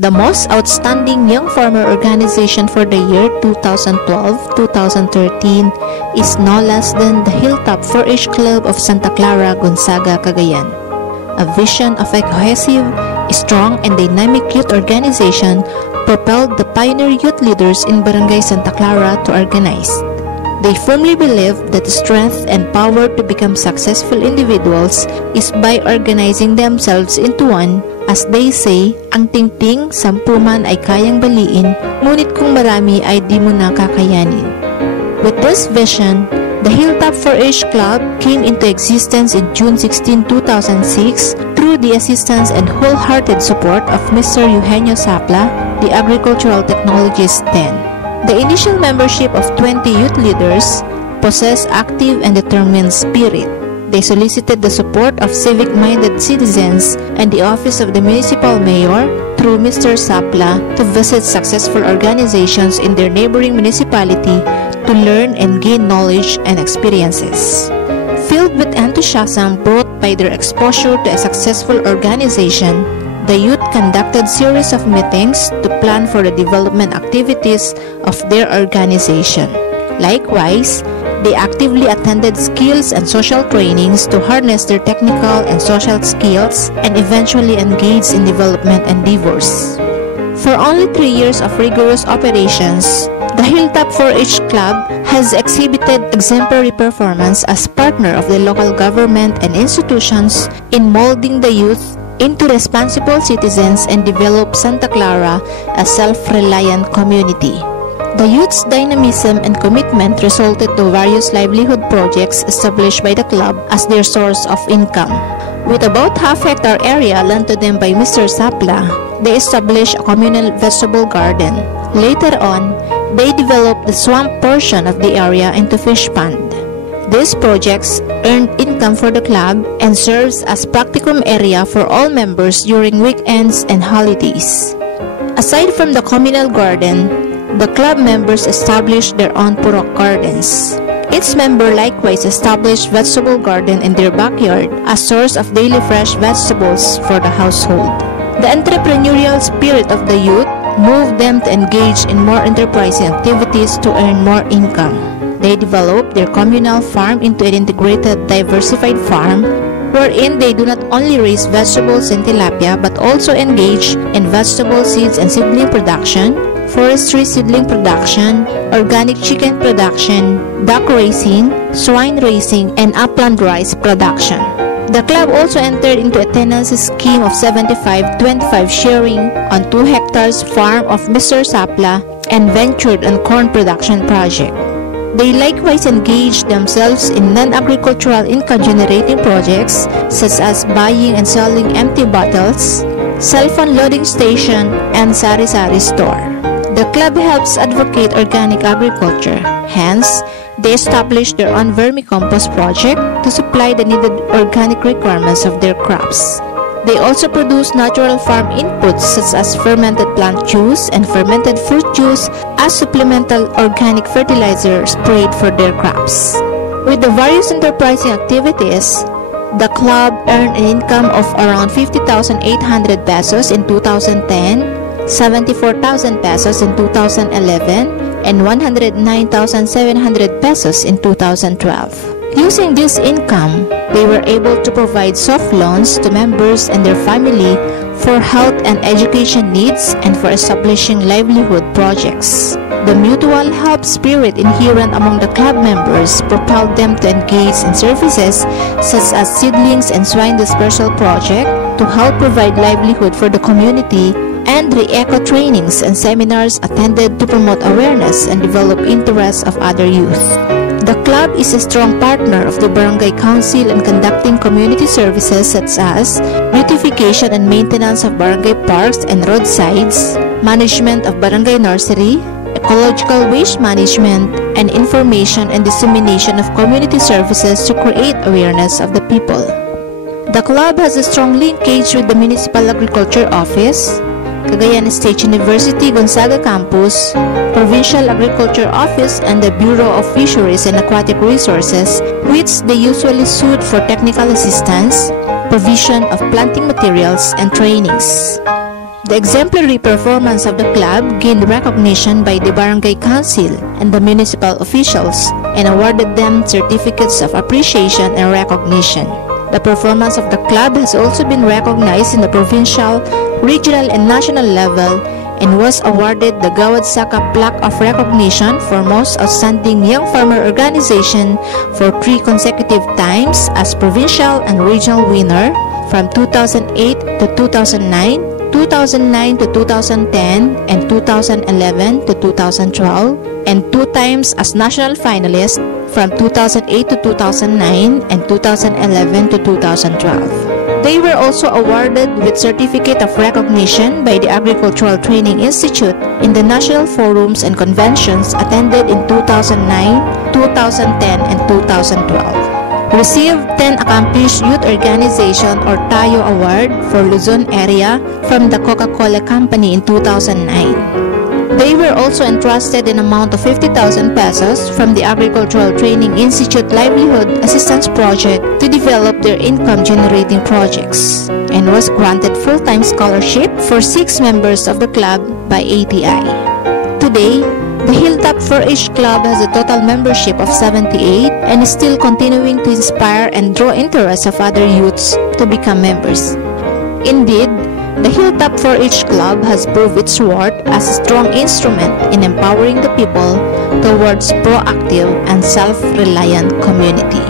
The most outstanding young farmer organization for the year 2012-2013 is no less than the Hilltop 4-H Club of Santa Clara, Gonzaga, Cagayan. A vision of a cohesive, strong, and dynamic youth organization propelled the pioneer youth leaders in Barangay Santa Clara to organize. They firmly believe that the strength and power to become successful individuals is by organizing themselves into one. As they say, ang tingting, 10 man ay kayang baliin, ngunit kung marami ay di mo na kakayanin. With this vision, the Hilltop 4-H Club came into existence in June 16, 2006 through the assistance and wholehearted support of Mr. Eugenio Sapla, the agricultural technologist then. The initial membership of 20 youth leaders possessed active and determined spirit. They solicited the support of civic-minded citizens and the office of the municipal mayor through Mr. Sapla to visit successful organizations in their neighboring municipality to learn and gain knowledge and experiences. Filled with enthusiasm brought by their exposure to a successful organization, the youth conducted series of meetings to plan for the development activities of their organization. Likewise, they actively attended skills and social trainings to harness their technical and social skills and eventually engaged in development endeavors. For only 3 years of rigorous operations, the Hilltop 4-H Club has exhibited exemplary performance as partner of the local government and institutions in molding the youth into responsible citizens and develop Santa Clara a self-reliant community. The youth's dynamism and commitment resulted to various livelihood projects established by the club as their source of income. With about half-hectare area lent to them by Mr. Sapla, they established a communal vegetable garden. Later on, they developed the swamp portion of the area into fish pond. These projects earned income for the club and serves as practicum area for all members during weekends and holidays. Aside from the communal garden, the club members established their own purok gardens. Each member likewise established vegetable garden in their backyard as source of daily fresh vegetables for the household. The entrepreneurial spirit of the youth moved them to engage in more enterprising activities to earn more income. They developed their communal farm into an integrated, diversified farm wherein they do not only raise vegetables and tilapia but also engage in vegetable seeds and seedling production, forestry seedling production, organic chicken production, duck raising, swine raising, and upland rice production. The club also entered into a tenancy scheme of 75-25 sharing on 2 hectares farm of Mr. Sapla and ventured on corn production project. They likewise engaged themselves in non-agricultural income-generating projects such as buying and selling empty bottles, cell phone loading station, and sari-sari store. The club helps advocate organic agriculture. Hence, they established their own vermicompost project to supply the needed organic requirements of their crops. They also produce natural farm inputs such as fermented plant juice and fermented fruit juice as supplemental organic fertilizer sprayed for their crops. With the various enterprising activities, the club earned an income of around 50,800 pesos in 2010, 74,000 pesos in 2011, and 109,700 pesos in 2012. Using this income, they were able to provide soft loans to members and their family for health and education needs and for establishing livelihood projects. The mutual help spirit inherent among the club members propelled them to engage in services such as seedlings and swine dispersal project to help provide livelihood for the community, and re-eco trainings and seminars attended to promote awareness and develop interests of other youth. The club is a strong partner of the Barangay Council in conducting community services such as beautification and maintenance of barangay parks and roadsides, management of barangay nursery, ecological waste management, and information and dissemination of community services to create awareness of the people. The club has a strong linkage with the Municipal Agriculture Office, Cagayan State University Gonzaga Campus, Provincial Agriculture Office, and the Bureau of Fisheries and Aquatic Resources, which they usually suit for technical assistance, provision of planting materials, and trainings. The exemplary performance of the club gained recognition by the Barangay Council and the municipal officials and awarded them certificates of appreciation and recognition. The performance of the club has also been recognized in the provincial, regional, and national level and was awarded the Gawad Saka Plaque of Recognition for Most Outstanding Young Farmer Organization for 3 consecutive times as provincial and regional winner from 2008 to 2009, 2009 to 2010, and 2011 to 2012, and 2 times as national finalist from 2008 to 2009 and 2011 to 2012. They were also awarded with Certificate of Recognition by the Agricultural Training Institute in the national forums and conventions attended in 2009, 2010, and 2012. Received 10 Accomplished Youth Organization or TAYO Award for Luzon area from the Coca-Cola Company in 2009. They were also entrusted an amount of 50,000 pesos from the Agricultural Training Institute Livelihood Assistance Project to develop their income-generating projects and was granted full-time scholarship for 6 members of the club by ATI. Today, the Hilltop 4-H Club has a total membership of 78 and is still continuing to inspire and draw interest of other youths to become members. Indeed, the Hilltop 4-H Club has proved its worth as a strong instrument in empowering the people towards proactive and self-reliant community.